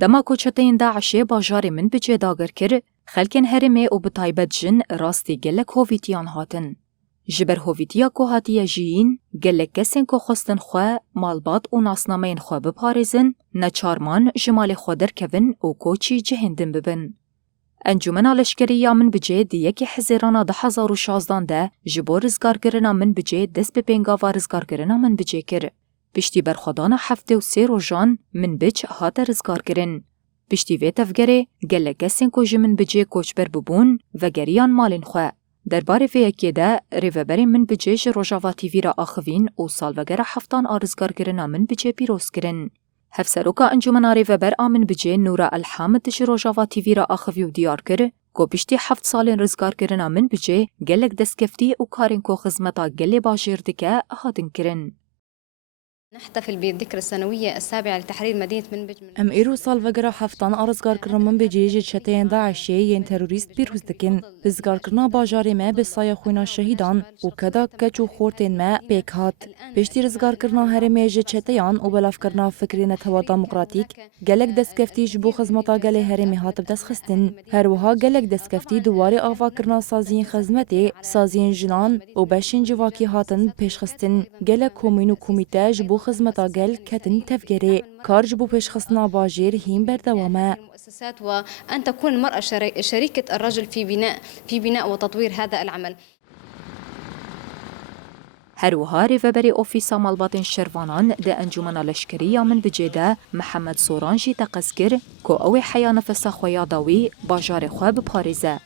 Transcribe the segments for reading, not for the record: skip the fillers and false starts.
دما کوچتین داعشی باجار من بجه داگر کر، خلکن هرمه و بتایبت جن راستی گلک هویتیان هاتن. جبر هویتیا کو هاتیه جین، گلک کسین کو خستن خواه مالبات و ناسنامین خواه بپارزن، نچارمان جمال خودر کون و کوچی جهندن ببن. انجمن لشکری من بجه دیه که حزیرانا 2016 ده جبو رزگارگرنا من بجه دست به پنگاوا رزگارگرنا من بجه کر. پشتی برخودانا 73 روزان من بج هات رزگارگرن. پشتی وی تفگره گله کسین کو جمن بجه کوچبر ببون و گریان مالین خواه. درباره وی اکی ده ریوبری من بجه جروجاوا تیوی را آخوین و سالوگره هفتان آرزگارگرنا من بجه پیروز کرن. هفسروکا انجمن ریوبر آمن بجه نورا الحامد جروجاوا تیوی را آخوی و دیار کر کو پشتی 7 سالین رزگارگرنا من بجه گلک دستکفتی و کارین کو خزمتا گلی باجیر دکه هاتن کرن. نحتفل بالذكرى السنوية السابعة لتحرير مدينة منبج. ام ایرو سالوگرا هفتان آرزگار کرن من بجه چتین داعشی ین تروریست پیروز دکن. رزگار کرنا باجاری ما به سایه خوینا شهیدان و کدا کچو خورتین ما پیکات. پشتی رزگار کرنا هرمی جه چتیان و بلاف کرنا فکری نتوا دموکراتیک. گلک دستکفتی جبو خزمتا گلی هرمی هاتب دست خستن. هر وها گلک دستکفتی دواری آوا کرنا سازین خزمتی، سازین جنان و بشین جواکی هاتن پیش خستن. گلک کومین و کومیته جبو خزمتا گل کتن تفگری. کار جبو پیش خستنا باجیر هیم بردوامه. وأن تكون المرأة شريكة الرجل في بناء وتطوير هذا العمل. هروها ریوبری اوفیسا مالباتن شروانان ده انجمن لشکری من بجده محمد سورانجی تقصگر که اوی حیا نفس خویا داوی باجار خواه بپاريزه.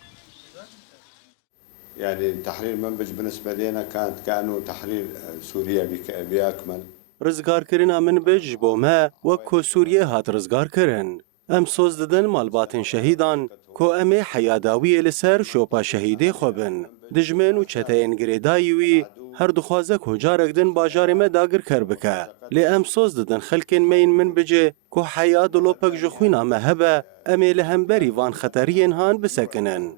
يعني تحرير منبج بالنسبة لنا كأنه تحرير سوريا بأكمل. رزگار کرنا منبج بو ما وکو سوریه هات رزگار کرن. ام سوز ددن مالباتن شهیدان کو امی حیاداوی لسر شوپا شهیده خوبن. دجمن و چتین گریدایوی هر دخوازه کجارک دن باجار ما داگر کر بکه. لی ام سوز ددن خلکن مین من بجه کو حیاد لوپک جخوینا مهبه امی لهمبری وان خطرین هان بسکنن.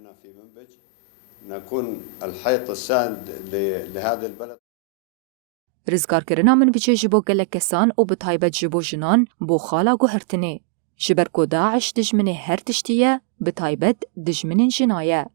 نكون الحيط الساند لهذا البلد. رزگارگرنا من بجه جبو گلک کسان و بتایبت جبو جنان بو خالا گوهرتنه. جبر کو داعش دجمن هر تشتیه بتایبت دجمن جنایه.